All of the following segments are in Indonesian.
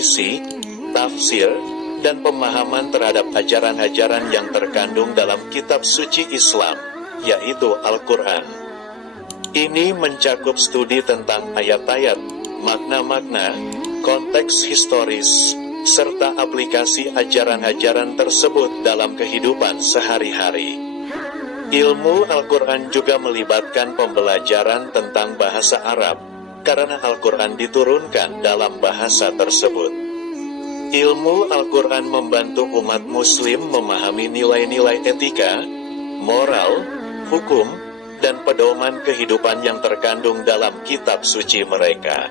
isi, tafsir, dan pemahaman terhadap ajaran-ajaran yang terkandung dalam kitab suci Islam, yaitu Al-Quran. Ini mencakup studi tentang ayat-ayat, makna-makna, konteks historis, serta aplikasi ajaran-ajaran tersebut dalam kehidupan sehari-hari. Ilmu Al-Quran juga melibatkan pembelajaran tentang bahasa Arab, karena Al-Quran diturunkan dalam bahasa tersebut. Ilmu Al-Quran membantu umat muslim memahami nilai-nilai etika, moral, hukum, dan pedoman kehidupan yang terkandung dalam kitab suci mereka.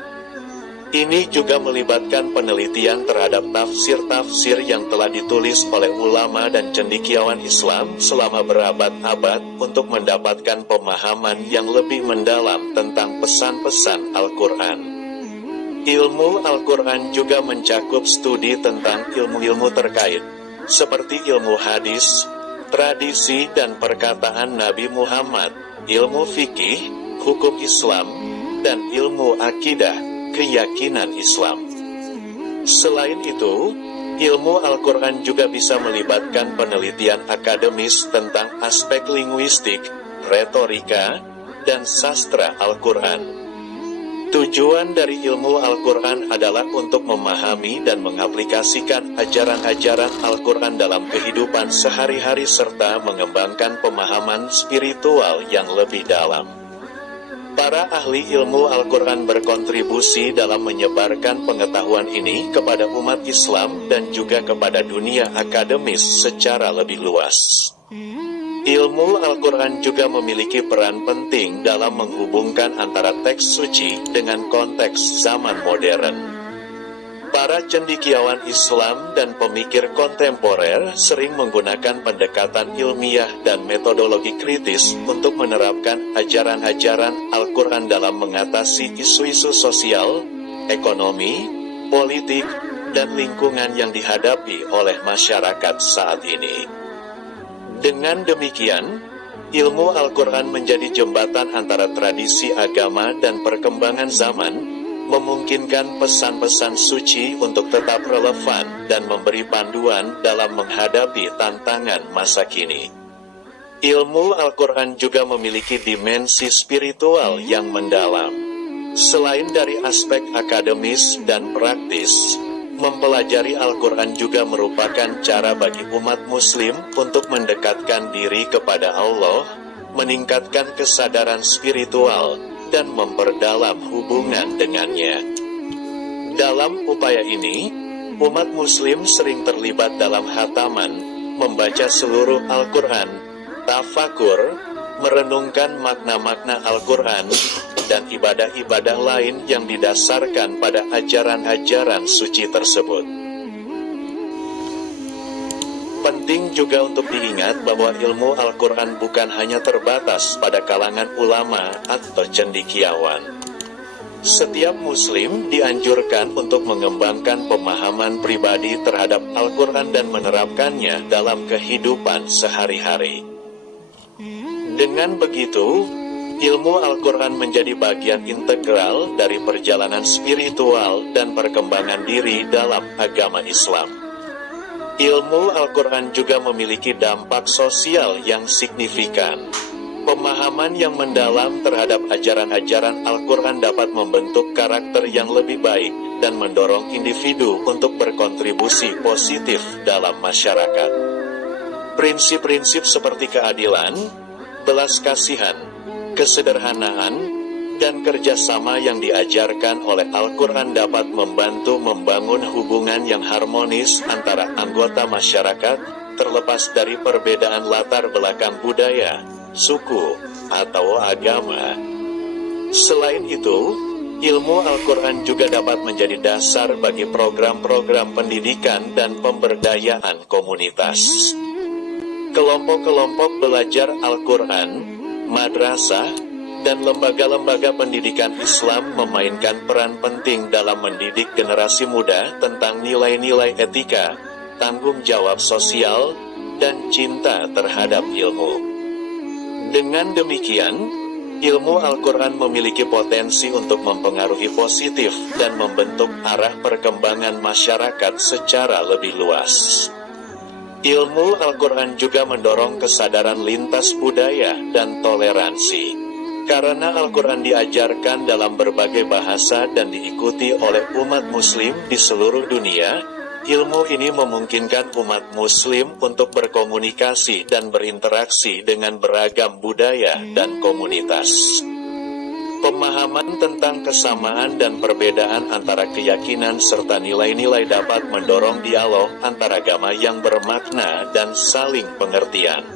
Ini juga melibatkan penelitian terhadap tafsir-tafsir yang telah ditulis oleh ulama dan cendekiawan Islam selama berabad-abad untuk mendapatkan pemahaman yang lebih mendalam tentang pesan-pesan Al-Quran. Ilmu Al-Quran juga mencakup studi tentang ilmu-ilmu terkait, seperti ilmu hadis, tradisi dan perkataan Nabi Muhammad, ilmu fikih, hukum Islam, dan ilmu akidah, keyakinan Islam. Selain itu, ilmu Al-Quran juga bisa melibatkan penelitian akademis tentang aspek linguistik, retorika, dan sastra Al-Quran. Tujuan dari ilmu Al-Quran adalah untuk memahami dan mengaplikasikan ajaran-ajaran Al-Quran dalam kehidupan sehari-hari serta mengembangkan pemahaman spiritual yang lebih dalam. Para ahli ilmu Al-Quran berkontribusi dalam menyebarkan pengetahuan ini kepada umat Islam dan juga kepada dunia akademis secara lebih luas. Ilmu Al-Quran juga memiliki peran penting dalam menghubungkan antara teks suci dengan konteks zaman modern. Para cendekiawan Islam dan pemikir kontemporer sering menggunakan pendekatan ilmiah dan metodologi kritis untuk menerapkan ajaran-ajaran Al-Quran dalam mengatasi isu-isu sosial, ekonomi, politik, dan lingkungan yang dihadapi oleh masyarakat saat ini. Dengan demikian, ilmu Al-Quran menjadi jembatan antara tradisi agama dan perkembangan zaman, memungkinkan pesan-pesan suci untuk tetap relevan dan memberi panduan dalam menghadapi tantangan masa kini. Ilmu Al-Quran juga memiliki dimensi spiritual yang mendalam. Selain dari aspek akademis dan praktis, mempelajari Al-Quran juga merupakan cara bagi umat muslim untuk mendekatkan diri kepada Allah, meningkatkan kesadaran spiritual, dan memperdalam hubungan dengannya. Dalam upaya ini, umat muslim sering terlibat dalam khataman, membaca seluruh Al-Quran, tafakur, merenungkan makna-makna Al-Quran, dan ibadah-ibadah lain yang didasarkan pada ajaran-ajaran suci tersebut. Penting juga untuk diingat bahwa ilmu Al-Quran bukan hanya terbatas pada kalangan ulama atau cendekiawan. Setiap muslim dianjurkan untuk mengembangkan pemahaman pribadi terhadap Al-Quran dan menerapkannya dalam kehidupan sehari-hari. Dengan begitu, ilmu Al-Quran menjadi bagian integral dari perjalanan spiritual dan perkembangan diri dalam agama Islam. Ilmu Al-Quran juga memiliki dampak sosial yang signifikan. Pemahaman yang mendalam terhadap ajaran-ajaran Al-Quran dapat membentuk karakter yang lebih baik dan mendorong individu untuk berkontribusi positif dalam masyarakat. Prinsip-prinsip seperti keadilan, belas kasihan, kesederhanaan, dan kerjasama yang diajarkan oleh Al-Quran dapat membantu membangun hubungan yang harmonis antara anggota masyarakat, terlepas dari perbedaan latar belakang budaya, suku, atau agama. Selain itu, ilmu Al-Quran juga dapat menjadi dasar bagi program-program pendidikan dan pemberdayaan komunitas. Kelompok-kelompok belajar Al-Quran, madrasah, dan lembaga-lembaga pendidikan Islam memainkan peran penting dalam mendidik generasi muda tentang nilai-nilai etika, tanggung jawab sosial, dan cinta terhadap ilmu. Dengan demikian, Ilmu Al-Quran memiliki potensi untuk mempengaruhi positif dan membentuk arah perkembangan masyarakat secara lebih luas. Ilmu Al-Quran juga mendorong kesadaran lintas budaya dan toleransi. Karena Al-Quran diajarkan dalam berbagai bahasa dan diikuti oleh umat muslim di seluruh dunia, ilmu ini memungkinkan umat muslim untuk berkomunikasi dan berinteraksi dengan beragam budaya dan komunitas. Pemahaman tentang kesamaan dan perbedaan antara keyakinan serta nilai-nilai dapat mendorong dialog antar agama yang bermakna dan saling pengertian.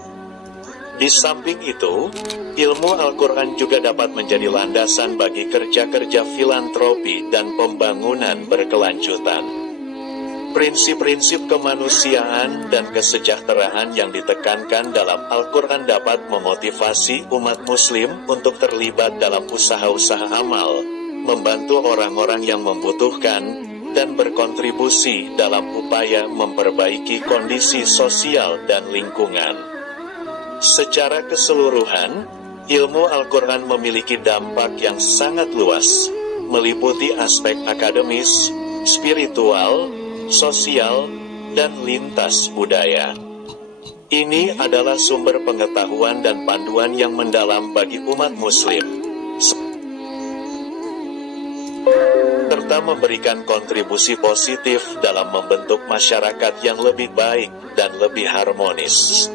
Di samping itu, ilmu Al-Quran juga dapat menjadi landasan bagi kerja-kerja filantropi dan pembangunan berkelanjutan. Prinsip-prinsip kemanusiaan dan kesejahteraan yang ditekankan dalam Al-Quran dapat memotivasi umat muslim untuk terlibat dalam usaha-usaha amal, membantu orang-orang yang membutuhkan, dan berkontribusi dalam upaya memperbaiki kondisi sosial dan lingkungan. Secara keseluruhan, ilmu Al-Quran memiliki dampak yang sangat luas, meliputi aspek akademis, spiritual, sosial, dan lintas budaya. Ini adalah sumber pengetahuan dan panduan yang mendalam bagi umat muslim, serta memberikan kontribusi positif dalam membentuk masyarakat yang lebih baik dan lebih harmonis.